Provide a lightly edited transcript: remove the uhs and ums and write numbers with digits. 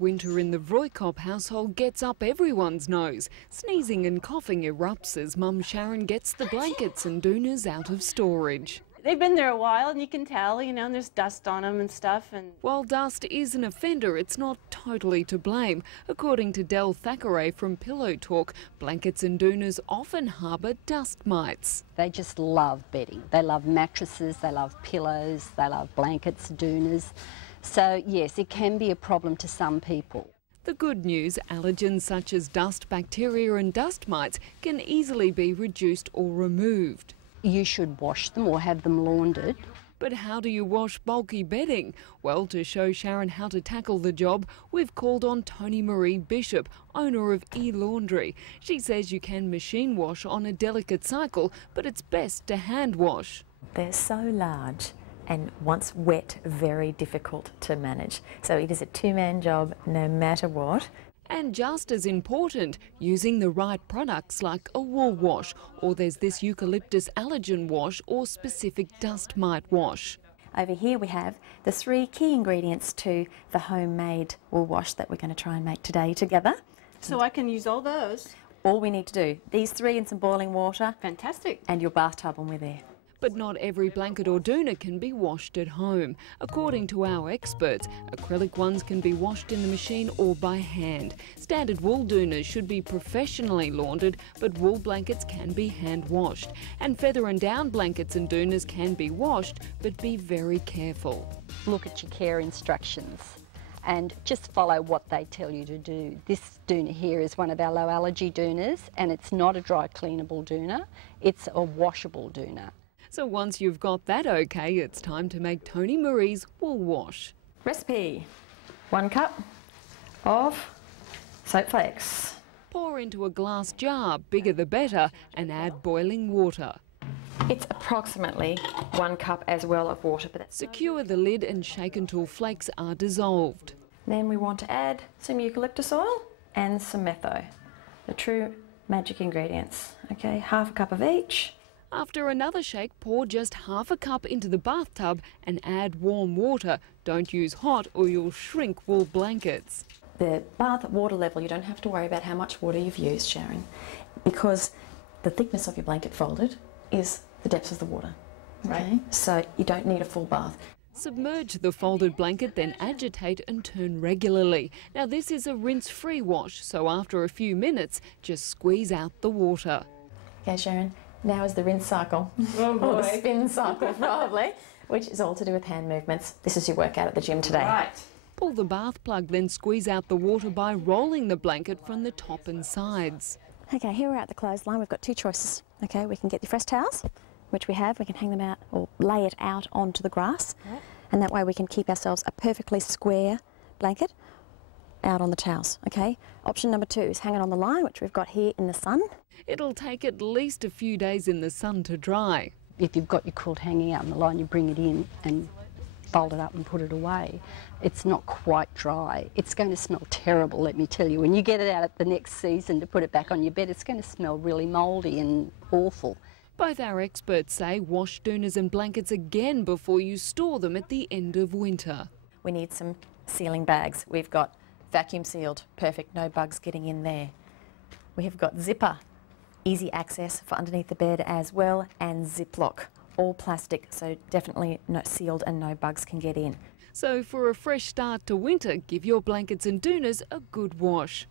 winter in the Roykop household gets up everyone's nose. Sneezing and coughing erupts as Mum Sharon gets the blankets and doonas out of storage. They've been there a while and you can tell, you know, and there's dust on them and stuff. And while dust is an offender, it's not totally to blame. According to Del Thackeray from Pillow Talk, blankets and doonas often harbour dust mites. They just love bedding. They love mattresses, they love pillows, they love blankets, doonas. So yes, it can be a problem to some people. The good news, allergens such as dust, bacteria and dust mites can easily be reduced or removed. You should wash them or have them laundered. But how do you wash bulky bedding? Well, to show Sharon how to tackle the job, we've called on Toni-Maree Bishop, owner of elaundry. She says you can machine wash on a delicate cycle, but it's best to hand wash. They're so large and once wet, very difficult to manage. So it is a two-man job no matter what. And just as important, using the right products like a wool wash, or there's this eucalyptus allergen wash or specific dust mite wash. Over here we have the 3 key ingredients to the homemade wool wash that we're going to try and make today together. so I can use all those. All we need to do, these 3 in some boiling water. Fantastic. And your bathtub when we're there. But not every blanket or doona can be washed at home. According to our experts, acrylic ones can be washed in the machine or by hand. Standard wool doonas should be professionally laundered, but wool blankets can be hand washed. And feather and down blankets and doonas can be washed, but be very careful. Look at your care instructions and just follow what they tell you to do. This doona here is one of our low allergy doonas, and it's not a dry cleanable doona, it's a washable doona. So once you've got that okay, it's time to make Toni-Maree's wool wash. Recipe: 1 cup of soap flakes. Pour into a glass jar, bigger the better, and add boiling water. It's approximately 1 cup as well of water. But that's Secure the lid and shake until flakes are dissolved. Then we want to add some eucalyptus oil and some metho, the true magic ingredients. Okay, 1/2 cup of each. After another shake, pour just 1/2 cup into the bathtub and add warm water. Don't use hot or you'll shrink wool blankets. The bath water level, you don't have to worry about how much water you've used, Sharon, because the thickness of your blanket folded is the depth of the water. Okay? So you don't need a full bath. Submerge the folded blanket, then agitate and turn regularly. Now this is a rinse-free wash, so after a few minutes, just squeeze out the water. Okay, Sharon, now is the rinse cycle, Oh boy. or the spin cycle probably, which is all to do with hand movements. This is your workout at the gym today. Right. Pull the bath plug, then squeeze out the water by rolling the blanket from the top and sides. Okay, here we're at the clothesline. We've got 2 choices. Okay, we can get the fresh towels, which we have. We can hang them out or lay it out onto the grass, and that way we can keep ourselves a perfectly square blanket out on the towels. Okay. Option number 2 is hang it on the line, which we've got here in the sun. It'll take at least a few days in the sun to dry. If you've got your quilt hanging out on the line, you bring it in and fold it up and put it away. It's not quite dry. It's going to smell terrible, let me tell you. When you get it out at the next season to put it back on your bed, it's going to smell really mouldy and awful. Both our experts say wash doonas and blankets again before you store them at the end of winter. We need some sealing bags. We've got vacuum sealed, perfect, no bugs getting in there. We have got zipper, easy access for underneath the bed as well, and Ziploc, all plastic, so definitely sealed and no bugs can get in. So for a fresh start to winter, give your blankets and doonas a good wash.